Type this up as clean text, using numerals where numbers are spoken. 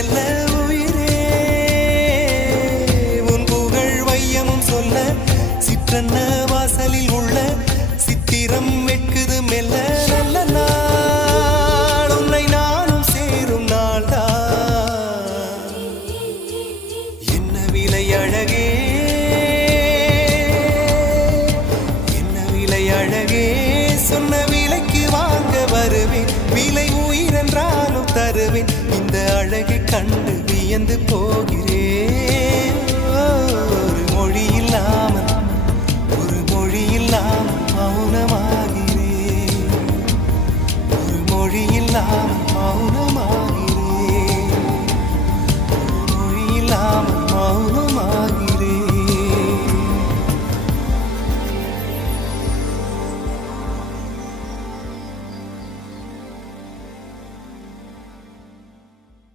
மெல்ல உயிரே உன் புகழ் வையமும் சொல்ல சிற்றன்ன வாசலில் உள்ள சித்திரம் வெட்குது மெல்ல நல்ல நாள் உன்னை நானும் சேரும் நாள்தான் என்ன விலை அழகே என்ன விலை அழகே சொன்ன விலைக்கு வாங்க வருவேன் விலை உயிரென்றாலும் தருவேன் இந்த அழகை கண்டு வியந்து போகிறேன் ஒரு மொழி இல்லாமல் மௌனமாகிறேன் ஒரு மொழி இல்லாமல்